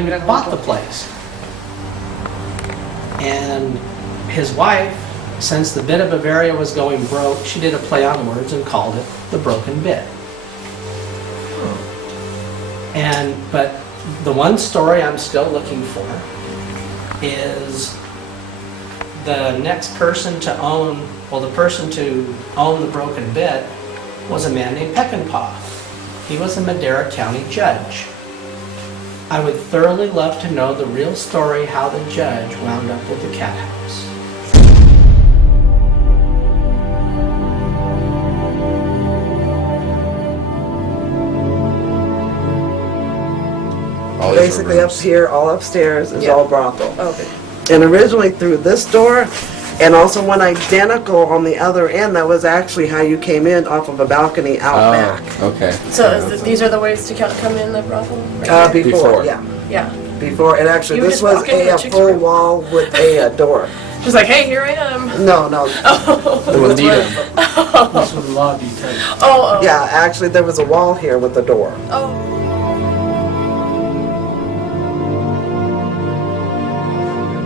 American bought the place. And his wife, since the bit of Bavaria was going broke, she did a play on words and called it the Broken Bit. But the one story I'm still looking for is the next person to own, the person to own the Broken Bit was a man named Peckinpah. He was a Madera County judge. I would thoroughly love to know the real story how the judge wound up with the cat house. Basically up here, all upstairs is all brothel. Okay. And originally through this door, and also one identical on the other end, that was actually how you came in off of a balcony out back. Okay. So these are the ways to come in the brothel? Before, yeah. Yeah. Before, and actually You this just was walk in, the a chicks full are- wall with a door. She's like, hey, here I am. No, no. The Lindita. This was lobby type. Oh. Yeah, actually there was a wall here with a door. Oh.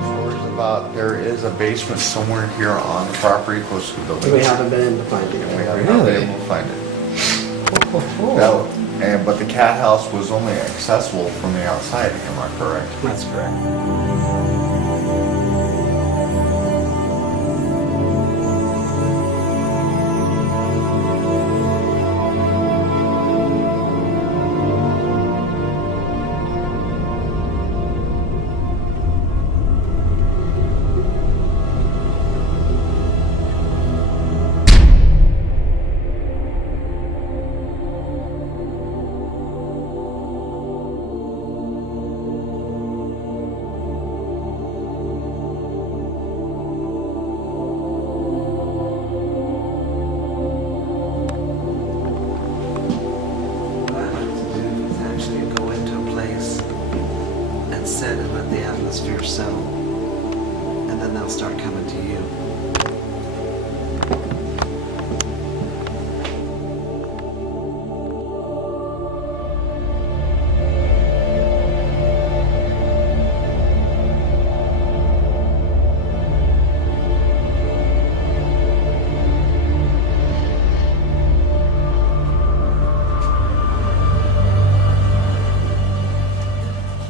Stories about there is a basement somewhere here on the property close to the building. We haven't been able to find We it. haven't been able to find it. But the cat house was only accessible from the outside, am I correct? That's correct. What I like to do is actually go into a place and sit and let the atmosphere settle. And then they'll start coming to you.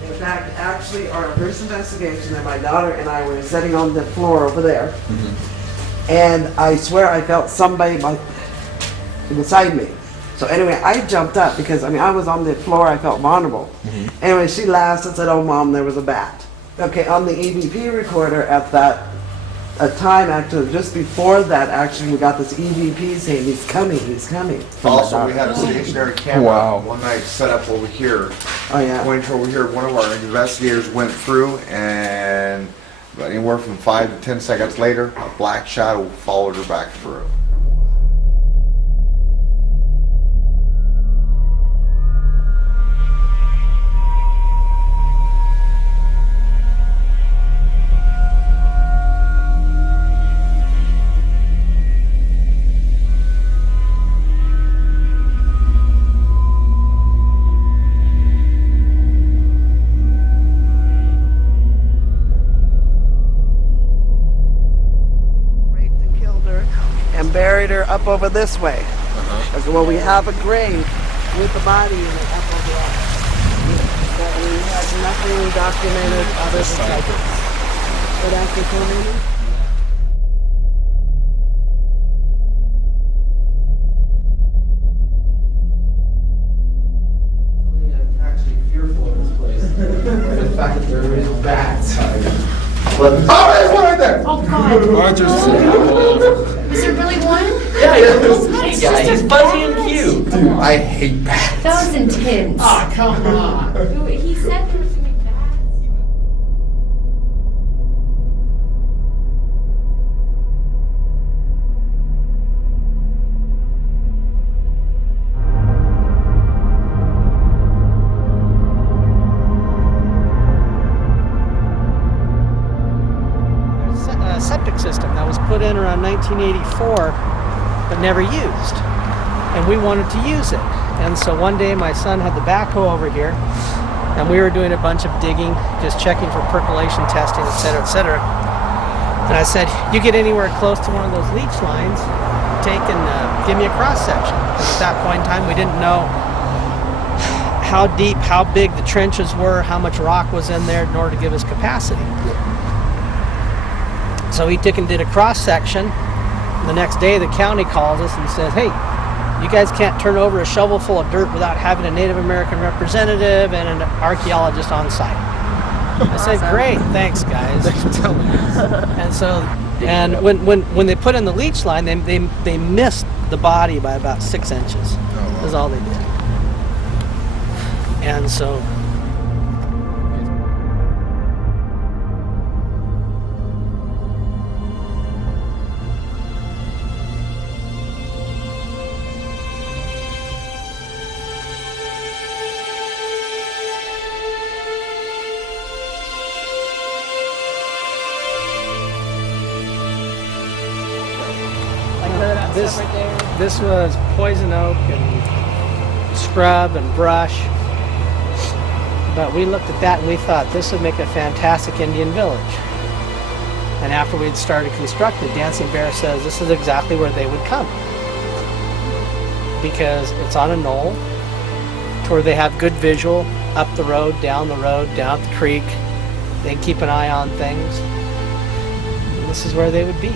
In fact, actually, our first investigation that my daughter and I were sitting on the floor over there, and I swear I felt somebody beside me. So anyway, I jumped up because I was on the floor. I felt vulnerable. Anyway, she laughed and said, "Oh, Mom, there was a bat." Okay, on the EVP recorder at that time, actually, just before that, actually, we got this EVP saying, "He's coming, he's coming." from my Also, we daughter. had a stationary camera Wow. one night set up over here. Oh yeah. Pointed over here, one of our investigators went through and anywhere from 5 to 10 seconds later, a black shadow followed her back through. Raped and killed her and buried her up over this way. Okay, well, we have a grave with the body in it up over there. But we have nothing documented other than records. But after so many. I'm actually fearful of this place. The fact that there is bats. Oh, there's one right there! Oh, God. Was there really one? Hey guy, he's fuzzy and cute. I hate bats. That was intense. Ah, come on. He said there was gonna be bats. There's a septic system that was put in around 1984 but never used, and we wanted to use it. And so one day my son had the backhoe over here And we were doing a bunch of digging, just checking for percolation testing, et cetera, et cetera. And I said, you get anywhere close to one of those leach lines, take and give me a cross section. At that point in time, we didn't know how deep, how big the trenches were, how much rock was in there in order to give us capacity. So he took and did a cross section. The next day, the county calls us and says, hey, you guys can't turn over a shovel full of dirt without having a Native American representative and an archaeologist on site. I said, great, thanks guys. And so, and when they put in the leach line, they missed the body by about 6 inches. That's all they did. And so, this was poison oak and scrub and brush. But we looked at that and we thought this would make a fantastic Indian village. And after we'd started constructing, Dancing Bear says this is exactly where they would come. Because it's on a knoll to where they have good visual up the road, down the creek. They can keep an eye on things. And this is where they would be.